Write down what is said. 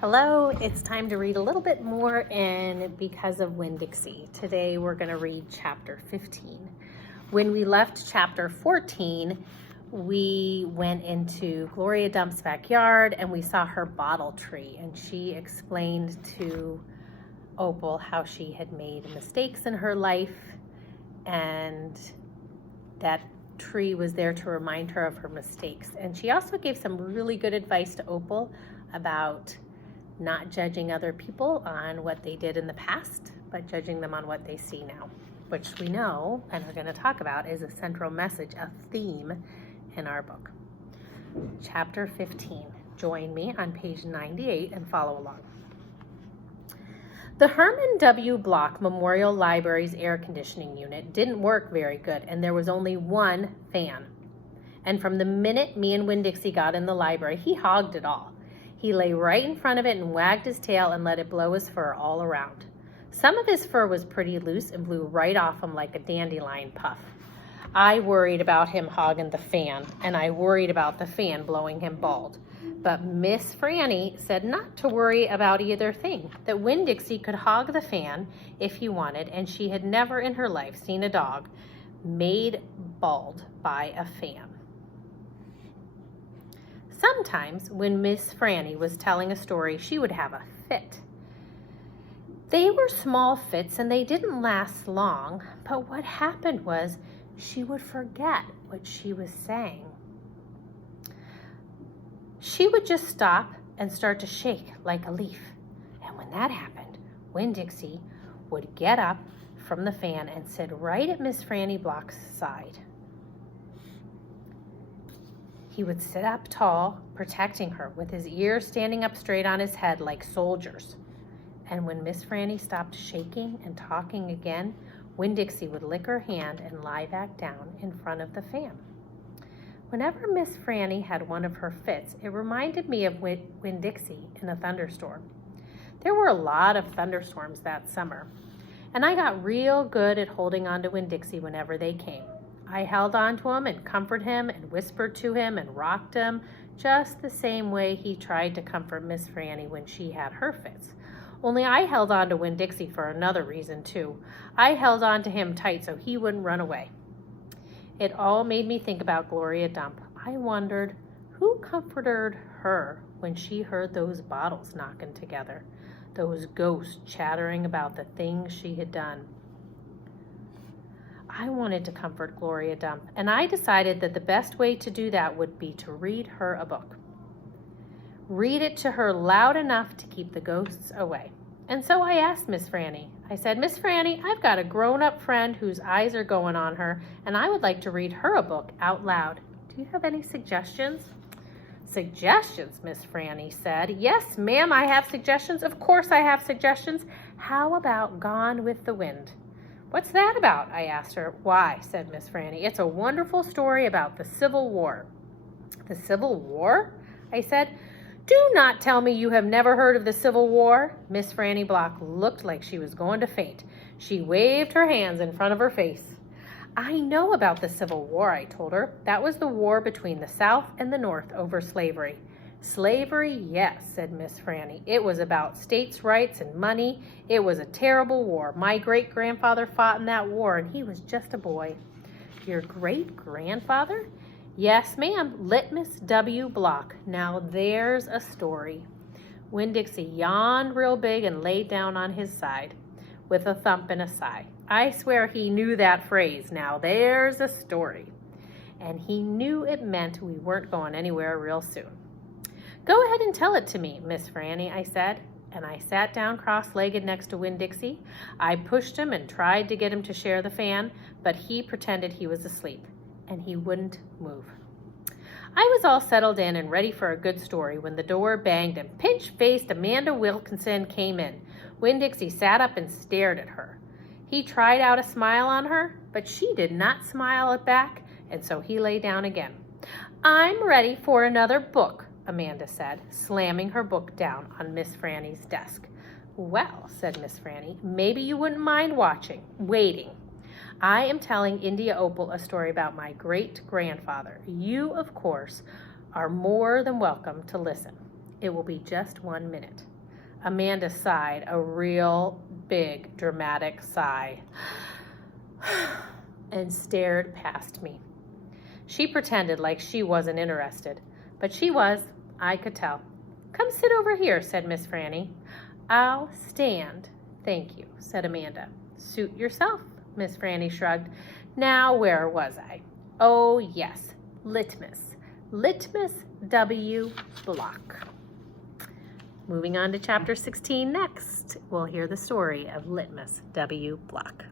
Hello, it's time to read a little bit more in Because of Winn, Dixie. Today we're going to read chapter 15. When we left chapter 14, we went into Gloria Dump's backyard and we saw her bottle tree, and she explained to Opal how she had made mistakes in her life, and that tree was there to remind her of her mistakes. And she also gave some really good advice to Opal about not judging other people on what they did in the past, but judging them on what they see now, which we know and are going to talk about is a central message, a theme in our book. Chapter 15. Join me on page 98 and follow along. The Herman W. Block Memorial Library's air conditioning unit didn't work very good, and there was only one fan. And from the minute me and Winn-Dixie got in the library, he hogged it all. He lay right in front of it and wagged his tail and let it blow his fur all around. Some of his fur was pretty loose and blew right off him like a dandelion puff. I worried about him hogging the fan, and I worried about the fan blowing him bald. But Miss Franny said not to worry about either thing, that Winn-Dixie could hog the fan if he wanted, and she had never in her life seen a dog made bald by a fan. Sometimes when Miss Franny was telling a story, she would have a fit. They were small fits and they didn't last long, but what happened was she would forget what she was saying. She would just stop and start to shake like a leaf. And when that happened, Winn-Dixie would get up from the fan and sit right at Miss Franny Block's side. He would sit up tall, protecting her, with his ears standing up straight on his head like soldiers. And when Miss Franny stopped shaking and talking again, Winn-Dixie would lick her hand and lie back down in front of the fan. Whenever Miss Franny had one of her fits, it reminded me of Winn-Dixie in a thunderstorm. There were a lot of thunderstorms that summer, and I got real good at holding on to Winn-Dixie whenever they came. I held on to him and comforted him and whispered to him and rocked him just the same way he tried to comfort Miss Franny when she had her fits. Only I held on to Winn-Dixie for another reason too. I held on to him tight so he wouldn't run away. It all made me think about Gloria Dump. I wondered who comforted her when she heard those bottles knocking together, those ghosts chattering about the things she had done. I wanted to comfort Gloria Dump, and I decided that the best way to do that would be to read her a book. Read it to her loud enough to keep the ghosts away. And so I asked Miss Franny. I said, Miss Franny, I've got a grown-up friend whose eyes are going on her, and I would like to read her a book out loud. Do you have any suggestions? Suggestions, Miss Franny said. Yes, ma'am, I have suggestions. Of course I have suggestions. How about Gone with the Wind? What's that about? I asked her. Why, said Miss Franny, it's a wonderful story about the Civil War. The Civil War? I said. Do not tell me you have never heard of the Civil War. Miss Franny Block looked like she was going to faint. She waved her hands in front of her face. I know about the Civil War, I told her. That was the war between the South and the North over slavery. Slavery, yes, said Miss Franny. It was about states' rights and money. It was a terrible war. My great-grandfather fought in that war, and he was just a boy. Your great-grandfather? Yes, ma'am, Litmus W. Block. Now there's a story. Winn-Dixie yawned real big and laid down on his side with a thump and a sigh. I swear he knew that phrase, now there's a story. And he knew it meant we weren't going anywhere real soon. Go ahead and tell it to me, Miss Franny, I said, and I sat down cross-legged next to Winn-Dixie. I pushed him and tried to get him to share the fan, but he pretended he was asleep, and he wouldn't move. I was all settled in and ready for a good story when the door banged and pinch-faced Amanda Wilkinson came in. Winn-Dixie sat up and stared at her. He tried out a smile on her, but she did not smile back, and so he lay down again. I'm ready for another book, Amanda said, slamming her book down on Miss Franny's desk. Well, said Miss Franny, maybe you wouldn't mind waiting. I am telling India Opal a story about my great-grandfather. You, of course, are more than welcome to listen. It will be just 1 minute. Amanda sighed, a real big, dramatic sigh, and stared past me. She pretended like she wasn't interested, but she was, I could tell. Come sit over here, said Miss Franny. I'll stand, thank you, said Amanda. Suit yourself, Miss Franny shrugged. Now, where was I? Oh, yes, Litmus. Litmus W. Block. Moving on to chapter 16 next, we'll hear the story of Litmus W. Block.